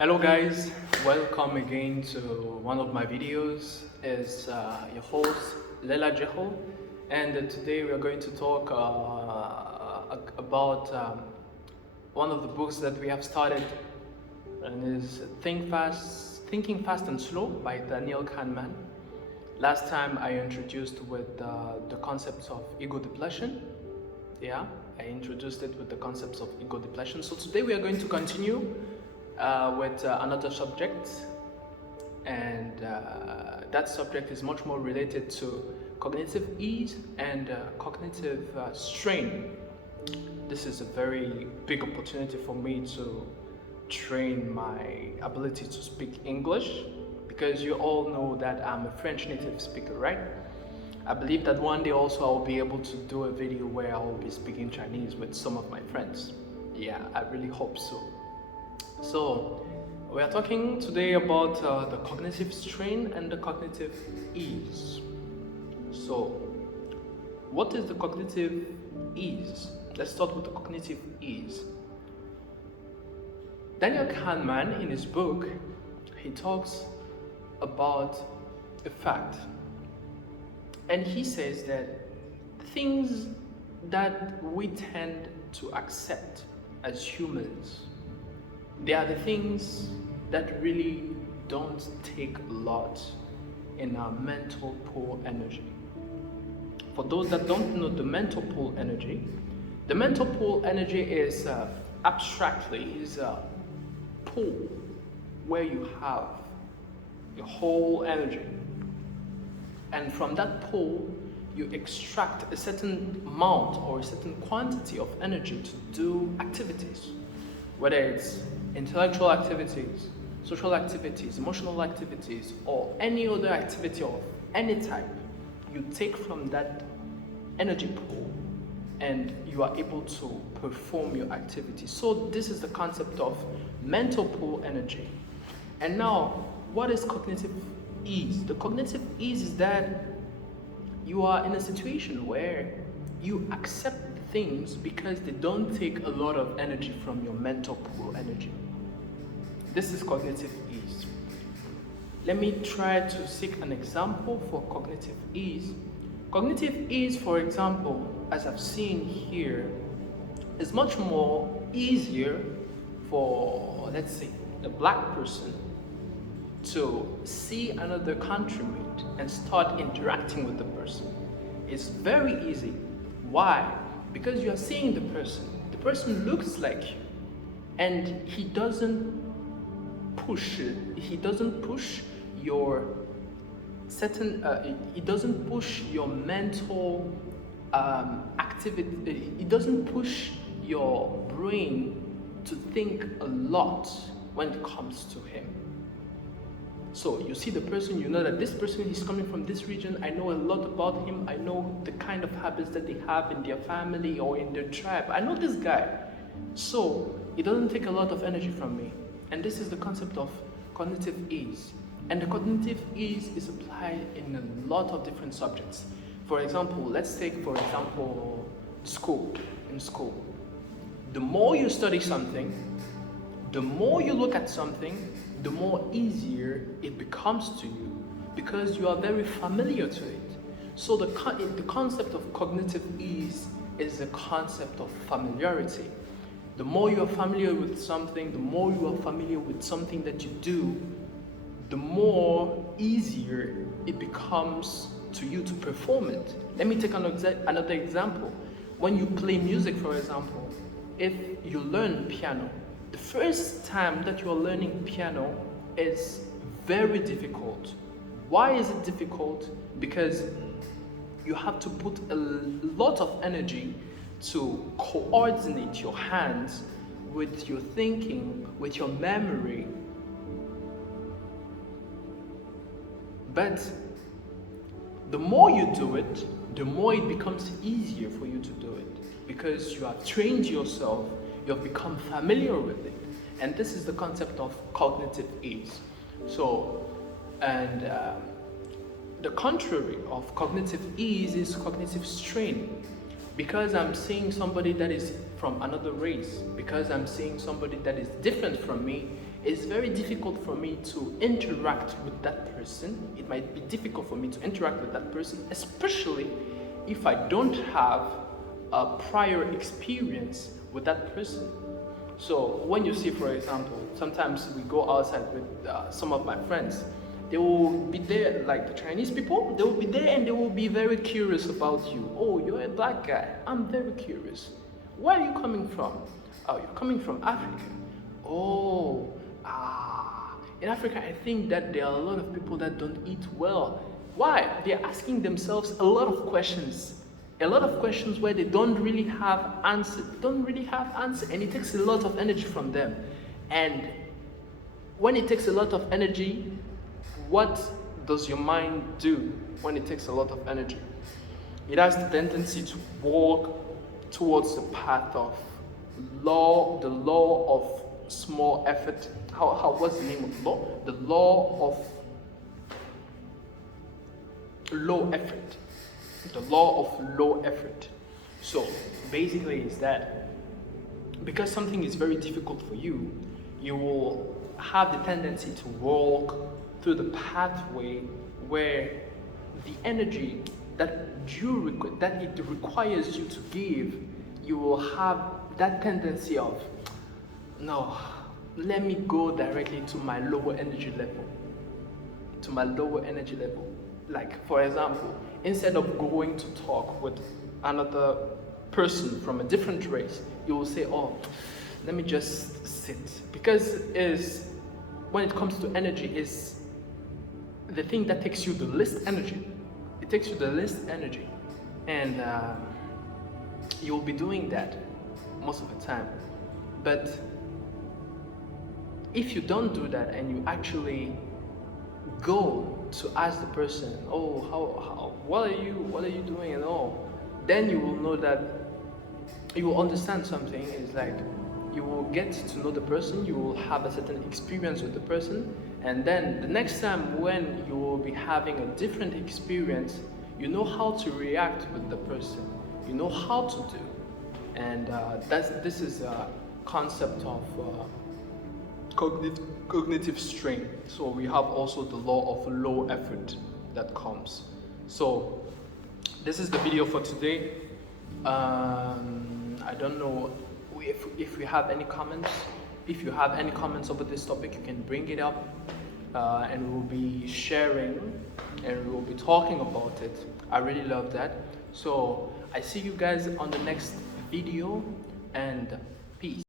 Hello guys, welcome again to one of my videos. Is your host Lela Jeho, and today we are going to talk about one of the books that we have started, and is Thinking Fast and Slow by Daniel Kahneman. Last time I introduced with the concepts of ego depletion. Yeah, I introduced it with the concepts of ego depletion. So today we are going to continue with another subject, and that subject is much more related to cognitive ease and cognitive strain. This is a very big opportunity for me to train my ability to speak English, because you all know that I'm a French native speaker, right? I believe that one day also I'll be able to do a video where I will be speaking Chinese with some of my friends. Yeah, I really hope so. So, we are talking today about the cognitive strain and the cognitive ease. So, what is the cognitive ease? Let's start with the cognitive ease. Daniel Kahneman, in his book, he talks about a fact. And he says that things that we tend to accept as humans, they are the things that really don't take a lot in our mental pool energy. For those that don't know the mental pool energy is abstractly is a pool where you have your whole energy, and from that pool you extract a certain amount or a certain quantity of energy to do activities, whether it's intellectual activities, social activities, emotional activities, or any other activity of any type. You take from that energy pool and you are able to perform your activity. So this is the concept of mental pool energy. And now, what is cognitive ease? The cognitive ease is that you are in a situation where you accept things because they don't take a lot of energy from your mental pool energy. This is cognitive ease. Let me try to seek an example for cognitive ease. Cognitive ease, for example, as I've seen here, is much more easier for, let's say, a black person to see another countryman and start interacting with the person. It's very easy. Why? Because you are seeing the person. The person looks like you, and he doesn't push it. He doesn't push your certain. He doesn't push your mental activity. It doesn't push your brain to think a lot when it comes to him. So you see the person, you know that this person is coming from this region. I know a lot about him. I know the kind of habits that they have in their family or in their tribe. I know this guy. So it doesn't take a lot of energy from me. And this is the concept of cognitive ease. And the cognitive ease is applied in a lot of different subjects. For example, let's take, for example, school. In school, the more you study something, the more you look at something, the more easier it becomes to you, because you are very familiar to it. So the concept of cognitive ease is the concept of familiarity. The more you are familiar with something, the more you are familiar with something that you do, the more easier it becomes to you to perform it. Let me take another example. When you play music, for example, if you learn piano, the first time that you are learning piano is very difficult. Why is it difficult? Because you have to put a lot of energy to coordinate your hands with your thinking, with your memory. But the more you do it, the more it becomes easier for you to do it, because you have trained yourself, you have become familiar with it. And this is the concept of cognitive ease. So, and the contrary of cognitive ease is cognitive strain. Because I'm seeing somebody that is, from another race, because I'm seeing somebody that is different from me, it's very difficult for me to interact with that person. It might be difficult for me to interact with that person, especially if I don't have a prior experience with that person. So when you see, for example, sometimes we go outside with some of my friends, they will be there, like the Chinese people, they will be there and they will be very curious about you. Oh, you're a black guy. I'm very curious. Where are you coming from? Oh, you're coming from Africa. Oh, in Africa, I think that there are a lot of people that don't eat well. Why? They're asking themselves a lot of questions. A lot of questions where they don't really have answers. They don't really have answers, and it takes a lot of energy from them. And when it takes a lot of energy, what does your mind do when it takes a lot of energy? It has the tendency to walk towards the path of the law of small effort. What's the name of the law? The law of low effort. The law of low effort. So basically is that because something is very difficult for you, you will have the tendency to walk through the pathway where the energy that it requires you to give, you will have that tendency of, no, let me go directly to my lower energy level. To my lower energy level. Like, for example, instead of going to talk with another person from a different race, you will say, oh, let me just sit. Because when it comes to energy, is the thing that takes you the least energy. It takes you the least energy. And you'll be doing that most of the time. But if you don't do that and you actually go to ask the person, oh, what are you doing and all, then you will know that you will understand something. Is like you will get to know the person, you will have a certain experience with the person, and then the next time when you will be having a different experience, you know how to react with the person, you know how to do. And this is a concept of cognitive strain. So we have also the law of low effort that comes. So this is the video for today. I don't know if we have any comments. If you have any comments over this topic, you can bring it up, and we'll be sharing and we'll be talking about it. I really love that. So I see you guys on the next video, and peace.